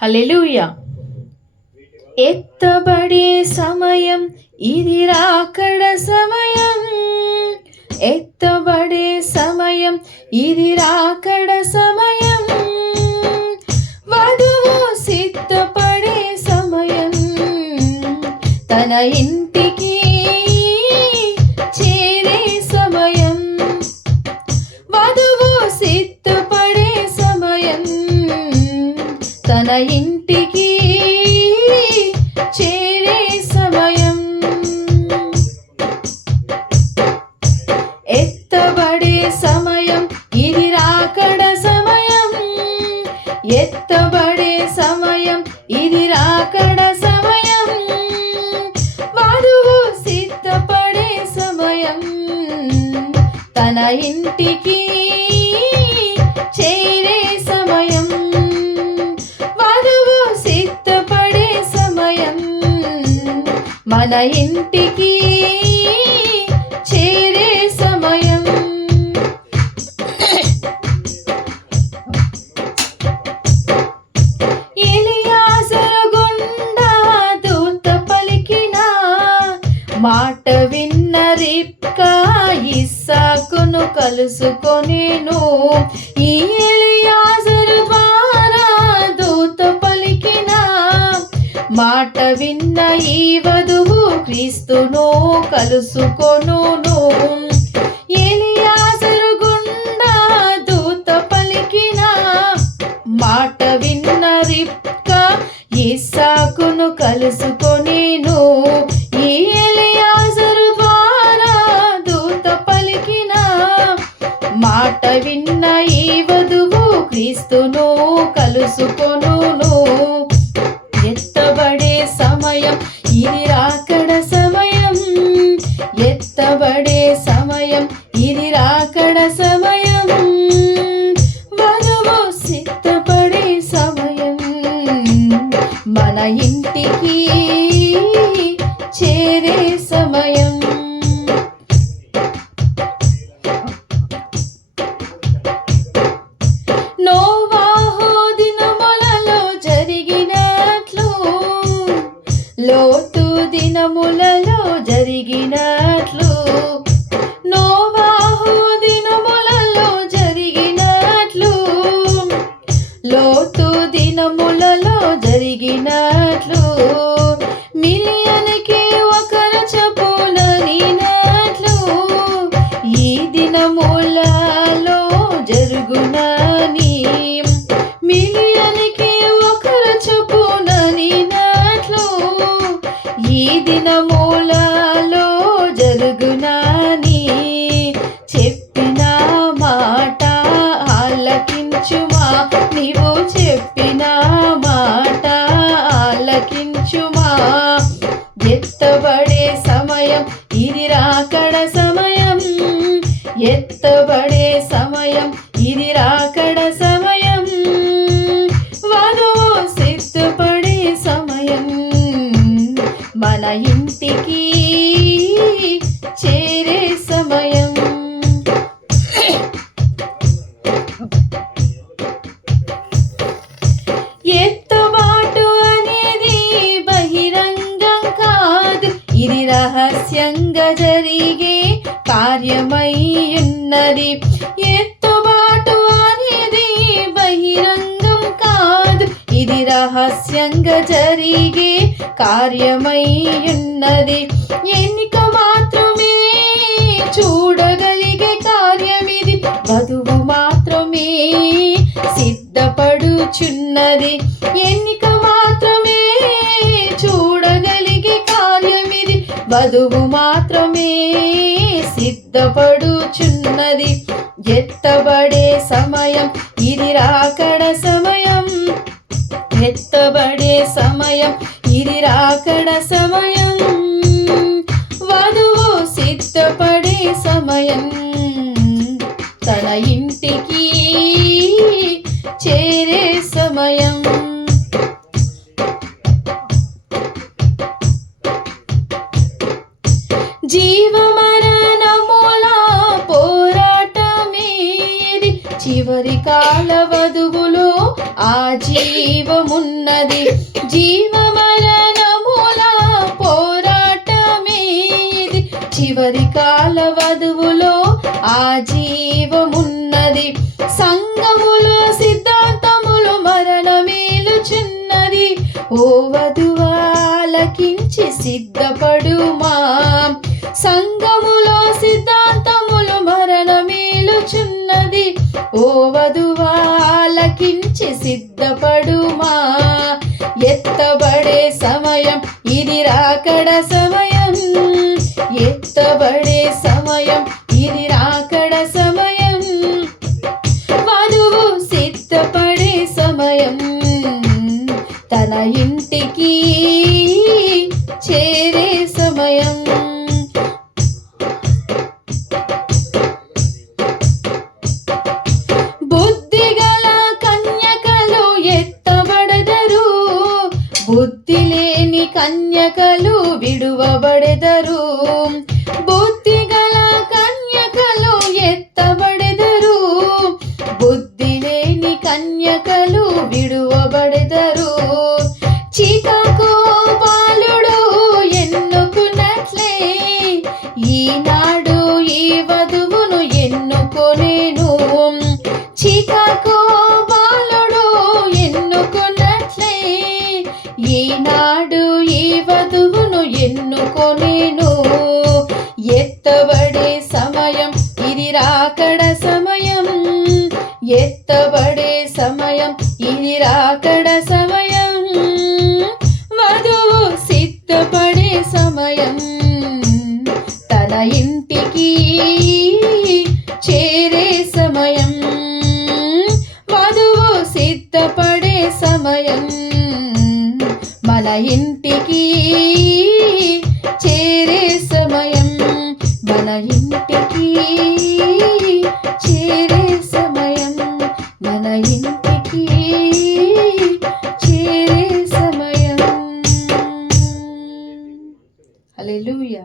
హల్లెలూయా. ఎత్తబడే సమయం ఇది రాకడ సమయం, ఎత్తబడే సమయం ఇది రాకడ సమయం, వధువు సిద్ధపడే సమయం, తన ఇంటికి చేరే సమయం, వధువు సిద్ధపడే సమయం, తన ఇంటికి చేరే సమయం. ఎత్తబడే సమయం ఇది రాకడ సమయం, ఎత్తబడే సమయం ఇది రాకడ సమయం, వధువు సిద్ధపడే సమయం, తన ఇంటికి చేరే సమయం, వధువు సిద్ధపడే సమయం, మన ఇంటికి చేరే సమయం. ఎలియాజరు గుండా దూత పలికిన మాట విన్న రిబ్కా ఇస్సాకును కలుసుకొనెను. ఈ ఎలియాజరు ద్వారా దూత పలికిన మాట విన్న ఈ వధువు క్రీస్తును కలుసుకొనును. ఎలియాజరు గుండా దూత పలికిన మాట విన్న రిబ్కా ఇస్సాకును కలుసుకొనెను. ఈ ఎలియాజరు ద్వారా దూత పలికిన మాట విన్న ఈ వధువు క్రీస్తును కలుసుకొనును. ఎత్తబడే సమయం ఇది రాకడ సమయం, ఎత్తబడే సమయం ఇది రాకడ సమయం, వధువు సిద్ధపడే సమయం, మన ఇంటికి చేరే సమయం. నోవాహు దినములలో జరిగినట్లు, లోతు దినములలో జరిగినట్లు, నోవాహు దినములలో జరిగినట్లు, లోతు దినములలో జరిగినట్లు, మిలియన్కి ఒకరు చొప్పుననినట్లు ఈ దినములలో జరుగునని, మిలియన్కి ఒకరు చొప్పుననినట్లు ఈ దినములలో జరుగునని, చెప్పిన మాట ఆలకించుమా, నీవు చెప్పిన మాట ఆలకించుమా. ఎత్తబడే సమయం ఇది రాకడ సమయం, ఎత్తబడే సమయం ఇది రాకడ సమయం, వధువు సిద్ధపడే సమయం, మన ఇంటికి చేరే సమయం. ఎత్తుబాటు అనేది బహిరంగం కాదు, ఇది రహస్యంగా జరిగే కార్యమై ఉన్నది. ఎత్తుబాటు అనేది బహిరంగం కాదు, ఇది రహస్యంగా జరిగే కార్యమై ఉన్నది. ఎన్నిక మాత్రమే చూడగలిగే కార్యమిది, వధువు మాత్రమే సిద్ధపడుచున్నది. ఎన్నిక మాత్రమే చూడగలిగే కార్యమిది, వధువు మాత్రమే సిద్ధపడుచున్నది. ఎత్తబడే సమయం ఇది రాకడ సమయం, ఎత్తబడే సమయం ఇది రాకడ సమయం, వధువు సిద్ధపడే సమయం, తన ఇంటికి చేరే సమయం. జీవమరణముల పోరాటమేది, చివరి కాల వధువులో ఆ జీవమున్నది. జీవమరణముల పోరాటమే ఇది. చివరి కాల వధువులో ఆ జీవమున్నది. సంఘములో సిద్ధాంతములు మరణమేలుచున్నది. ఓ వధువాలకించి సిద్ధపడుమా. సంఘములో సిద్ధాంతములు మరణమేలుచున్నది. ఓ వధువాలకించి సిద్ధపడుమా. ఎత్తబడే సమయం ఇది, రాకడ సమయం. ఎత్తబడే సమయం ఇది, రాకడ సమయం. వధువు సిద్ధపడే సమయం, తన ఇంటికి చేరే సమయం. బుద్ధిగల కన్యకలు ఎత్తబడెదరు, బుద్ధి లేని కన్యకలు విడువబడెదరు. బుద్ధిగల కన్యకలు ఎత్తబడెదరు, బుద్ధి లేని కన్యకలు విడువబడెదరు. చికాగో బాలుడు ఎన్నుకున్నట్లే ఈనాడు ఈ వధువును ఎన్నుకొనేను. చికాగో బాలుడు ఎన్నుకున్నట్లే ఈనాడు ఈ వధువును ఎన్నుకొనేను. ఎత్తబడే సమయం ఇది, రాకడ సమయం. ఎత్తబడే సమయం ఇది, రాకడ సమయం. వధువు సిద్ధపడే సమయం, తన ఇంటికి చేరే సమయం. వధువు సిద్ధపడే సమయం, మన ఇంటికి చేరే సమయం. మన ఇంటికి చేరే సమయం, మన ఇంటికి చేరే సమయం. హల్లెలూయా.